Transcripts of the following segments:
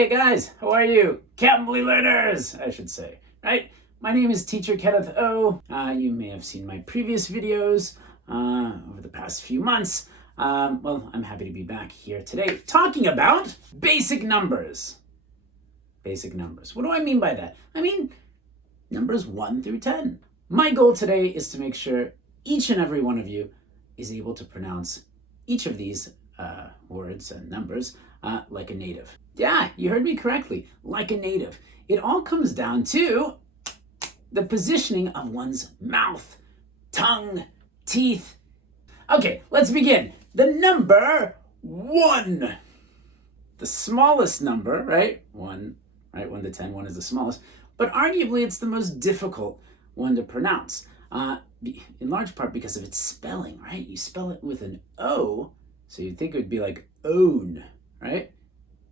Hey guys, how are you? Cambly learners, I should say, right? My name is Teacher Kenneth O. You may have seen my previous videos over the past few months. Well, I'm happy to be back here today talking about basic numbers. Basic numbers. What do I mean by that? I mean numbers 1 through 10. My goal today is to make sure each and every one of you is able to pronounce each of these words and numbers like a native. Yeah, you heard me correctly, like a native. It all comes down to the positioning of one's mouth, tongue, teeth. Okay, let's begin. The number 1. The smallest number, right? 1, right? 1 to 10, 1 is the smallest. But arguably, it's the most difficult one to pronounce. In large part because of its spelling, right? You spell it with an O, so you'd think it would be like own, right?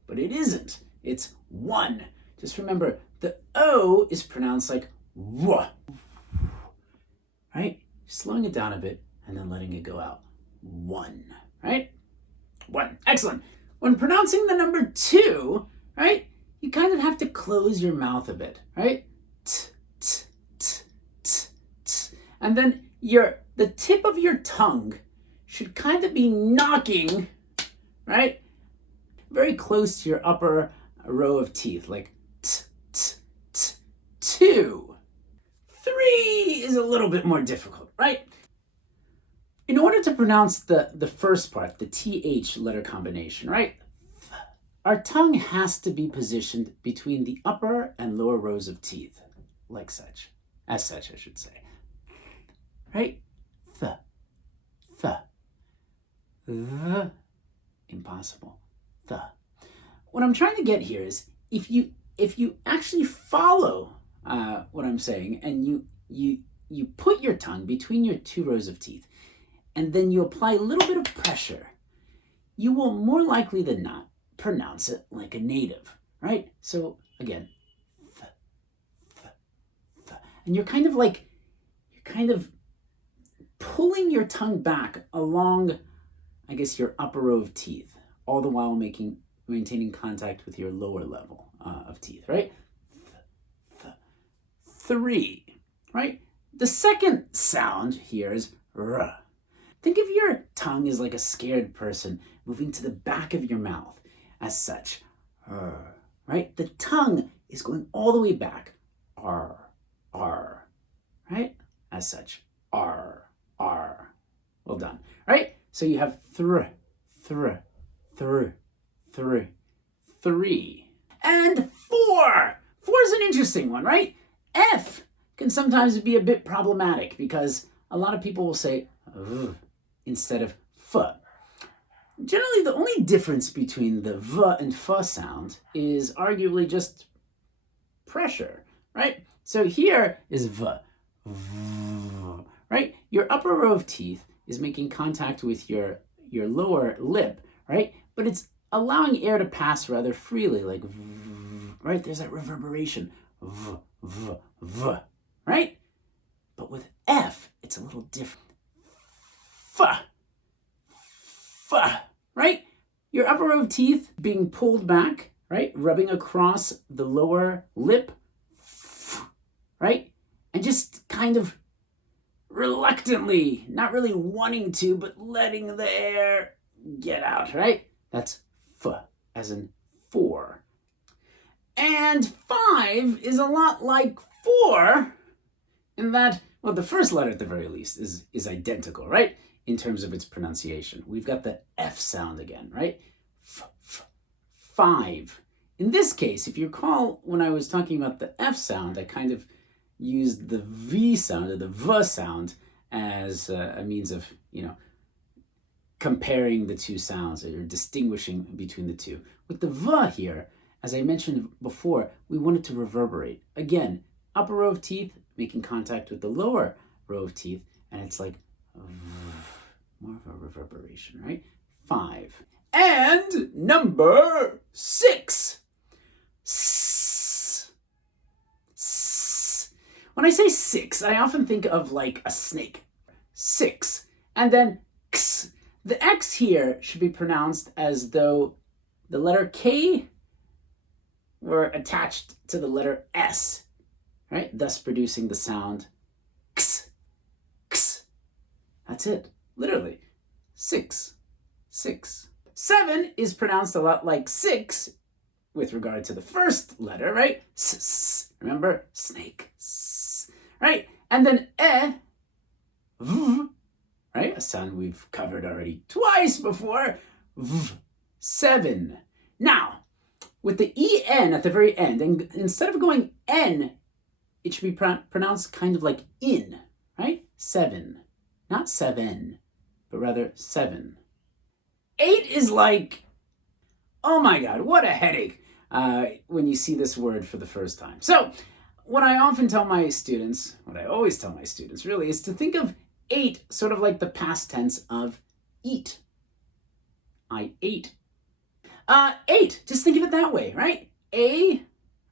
But it isn't. It's 1. Just remember, the O is pronounced like W, right? Slowing it down a bit and then letting it go out. 1, right? 1. Excellent. When pronouncing the number 2, right, you kind of have to close your mouth a bit, right? T, t, t, t, t. And then the tip of your tongue should kind of be knocking, right, very close to your upper row of teeth, like t, t, t, 2. 3 is a little bit more difficult, right? In order to pronounce the first part, the TH letter combination, right, our tongue has to be positioned between the upper and lower rows of teeth, like such. As such, I should say. Right? Th. The. Impossible. The. What I'm trying to get here is if you actually follow what I'm saying and you put your tongue between your 2 rows of teeth and then you apply a little bit of pressure, you will more likely than not pronounce it like a native, right? So again, th. And you're kind of pulling your tongue back along, I guess, your upper row of teeth, all the while maintaining contact with your lower level of teeth, right? 3, right? The second sound here is r. Think of your tongue as like a scared person moving to the back of your mouth as such, right? The tongue is going all the way back, r, right? As such, r. Well done, right? So you have 3. And 4. 4 is an interesting one, right? F can sometimes be a bit problematic because a lot of people will say instead of f. Generally, the only difference between the v and f sound is arguably just pressure, right? So here is v, right? Your upper row of teeth is making contact with your lower lip, right? But it's allowing air to pass rather freely, like right? There's that reverberation, right? But with F, it's a little different. F, right? Your upper row of teeth being pulled back, right? Rubbing across the lower lip, right? And just kind of reluctantly, not really wanting to, but letting the air get out, right? That's f, as in 4. And 5 is a lot like 4 in that, well, the first letter at the very least is identical, right? In terms of its pronunciation. We've got the F sound again, right? 5. In this case, if you recall when I was talking about the F sound, I kind of used the V sound or the V sound as a means of, comparing the two sounds or distinguishing between the two. With the V here, as I mentioned before, we want it to reverberate. Again, upper row of teeth making contact with the lower row of teeth, and it's like more of a reverberation, right? 5. And number 6. When I say 6, I often think of like a snake. 6. And then x. The X here should be pronounced as though the letter K were attached to the letter S, right? Thus producing the sound X, X. That's it, literally. 6, 6. 7 is pronounced a lot like 6 with regard to the first letter, right? S, remember? Snake, S, right? And then V, right? A sound we've covered already twice before. V, 7. Now, with the EN at the very end, and instead of going N, it should be pronounced kind of like in, right? 7. Not 7, but rather 7. 8 is like, oh my God, what a headache when you see this word for the first time. So, what I often tell my students, what I always tell my students really, is to think of 8 sort of like the past tense of eat. I ate. 8, just think of it that way, right? A,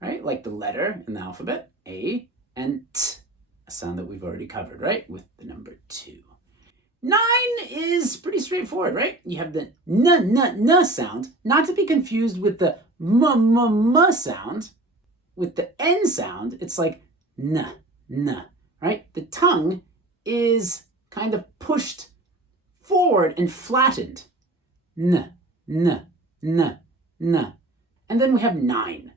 right, like the letter in the alphabet, A, and T, a sound that we've already covered, right, with the number 2. 9 is pretty straightforward, right? You have the n sound, not to be confused with the m sound. With the N sound, it's like n, right? The tongue is kind of pushed forward and flattened. N. And then we have 9.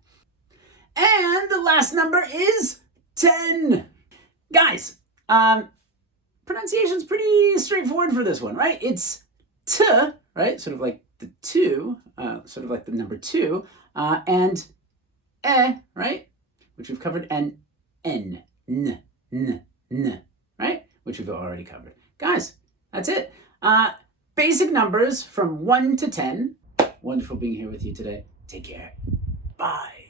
And the last number is 10. Guys, pronunciation's pretty straightforward for this one, right? It's T, right? Sort of like the 2, sort of like the number 2, and right? Which we've covered, and N, right? Which we've already covered. Guys, that's it. Basic numbers from 1 to 10. Wonderful being here with you today. Take care. Bye.